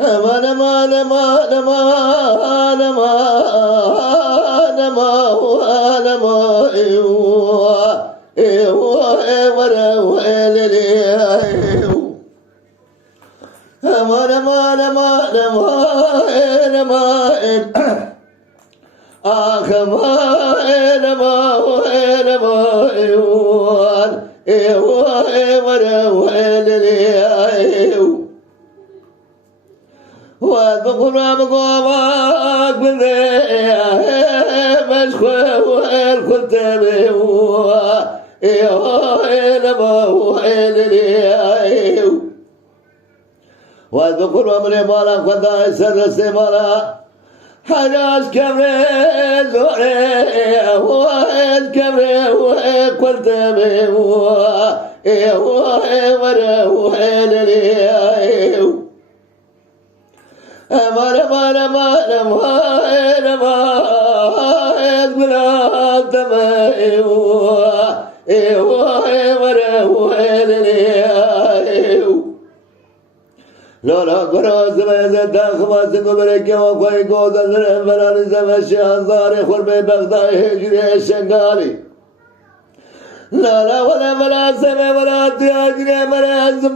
أمان أمان أمان أمان أمان أمان أمان أمان أمان أمان أمان أمان آخ أمان أمان أمان وذكر مقامك بالذي مشكوى والكتب وذكر من مالك وداي سر سمالا حراش كبري زوري والكبري والكتب أمان أمان أمان أمان أمان بلا تمام لا لا كراس ما داخل سكبرك وقوي قودا فلان زمشي أنصاري خربي بغداي هجري شنغالي لا لا ولا سمع ولا تاجري مرز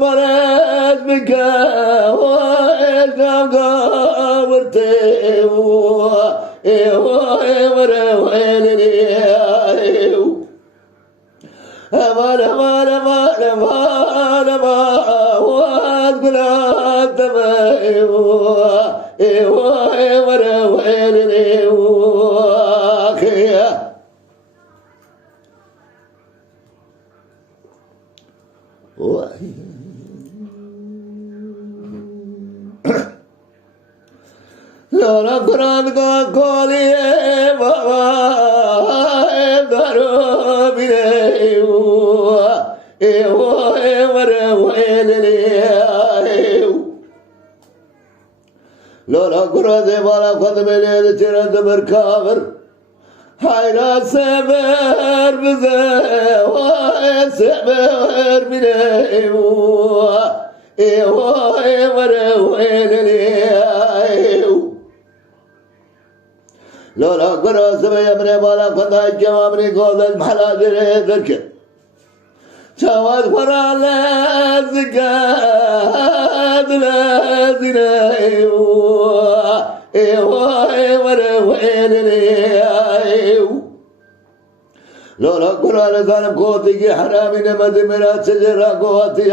بك وإلقام قابرتي أمان أمان أمان أمان أمان وأقول التمام لا قرآن قولي بابا دارو بيني لا قرآن بالا قد ملي ترى بركابر حيرا سبر بزه وسبر بيني لا قرأ سبيا من بالا قد جوامني قود المحلا جري ذكر شواد فرع لازقاد لازنا لا قرأ لزانم قوتي حرامي نمد مرات سجرا قوتي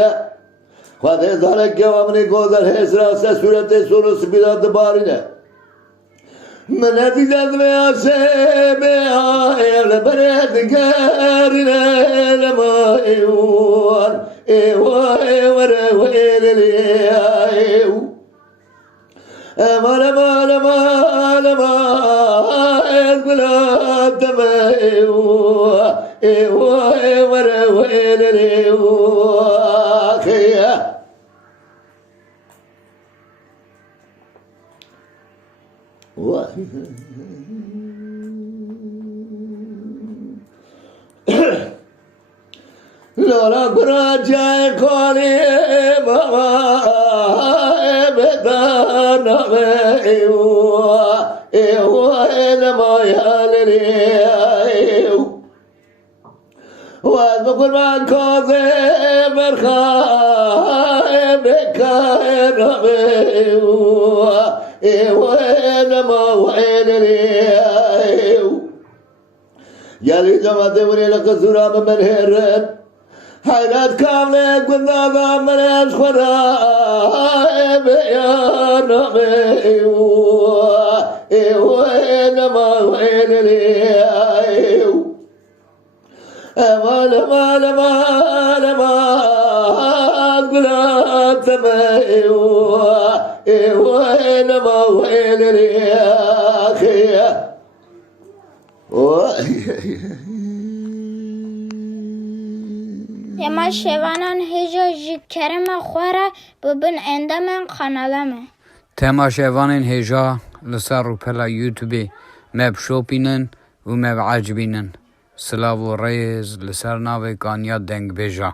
خواهد ذلك جوامني قود الحسرة سورة سورس بلاد بارنا من أتجد بأسه بأهل برد كارنا لما إيوان ويل ليهو أمان أمان أمان أمان بلا تمايو ويل ليهو أخيه لولا براجع قولي بابا بدانا ما يالني واذكر ما كوزي برخاء بكاء يالي جماعة وني لك سورة من هيرن حيرات كاملة قلنا من أشخرا بيان وينما أمان أمان أمان أمان قلا تماي وينما أخي اما شوانان هجا جکرم خوره ببین اندامن قنالمه تما شوانان هجا لسر و پلا یوتیوبی مب شوپینن و مب عجبینن سلاو و ڕێز لەسەر ناوێکانیا دەنگبێژە